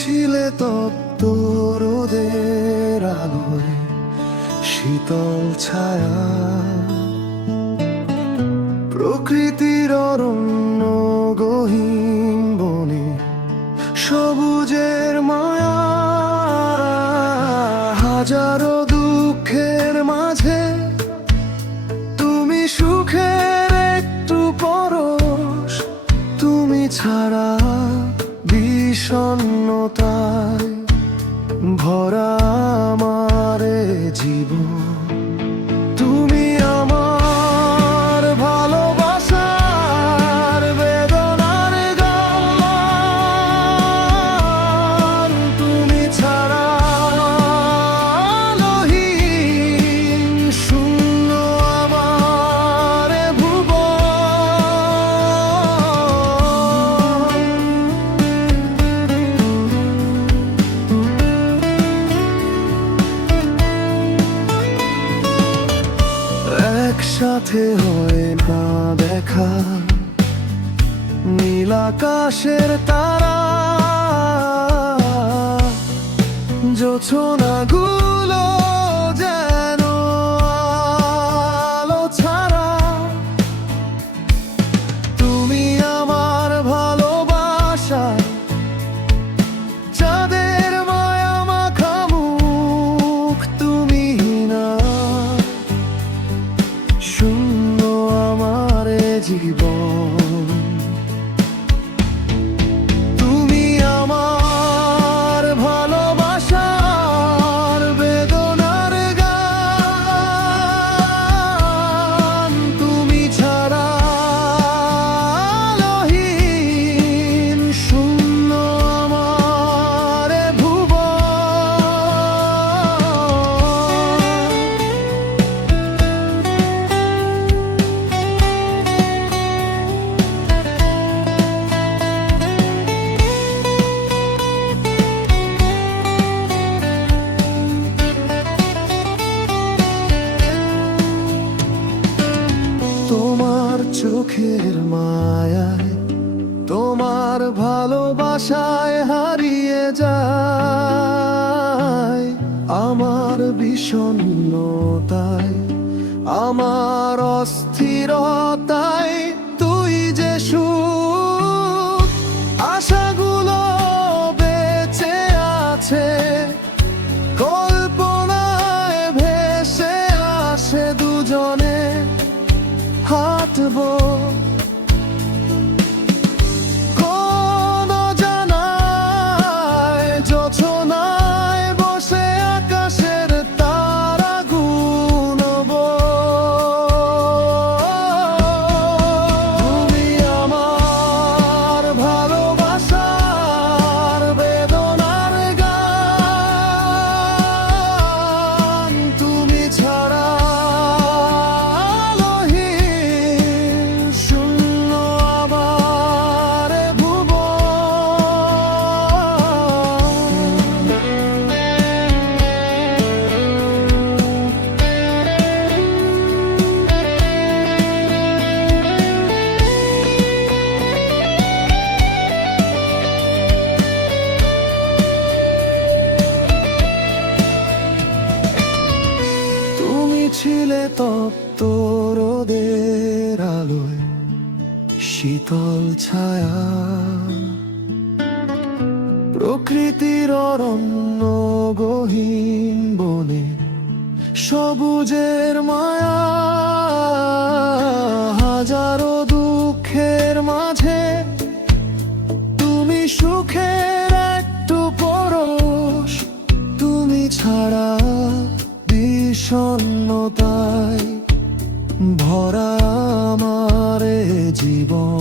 ছিলে তপ্ত রোদের আলোয় শীতল ছায়া, প্রকৃতির অরণ্য গহীন বনে সবুজের মায়া। হাজারো দুঃখের মাঝে তুমি সুখের একটু পরশ, তুমি ছাড়া বিষণ্ণতায় ভরা আমার জীবন। তুমি আমার ভালোবাসার বেদনার গান, তুমি ছাড়া আলোহীন শূন্য আমার ভুবন। একসাথে হয় না দেখা নীল আকাশের তারা, জোছনাগুলো যেন আলো ছাড়া। তুমি আমার ভালোবাসা চাঁদের মায়া মাখা মুখ, তুমি না শূন্য আমার জীবন। তুমি আমার ভালোবাসার বেদনার গান, তুমি ছাড়া আলোহীন শূন্য আমার তোমার চোখের মায়ায়, তোমার ভালোবাসায় হারিয়ে যায় আমার বিষণ্ণতায়, আমার অস্থিরতায়। তুই যে সুখ আশাগুলো বেঁচে আছে, কল্পনায় ভেসে আসে দুজনে হাঁটবো কোন জানায়, জোছনায় বসে আকাশের তারা গুনবো। তুমি আমার ভালোবাসার বেদনার গান, তুমি ছাড়া ছিলে তপ্ত রোদের আলোয় শীতল ছায়া, প্রকৃতির অরণ্য গহীন বনে সবুজের মায়া। হাজারো দুঃখের মাঝে তুমি সুখের একটু পরশ, তুমি ছাড়া বিষণ্ণতায় ভরা আমার জীবন।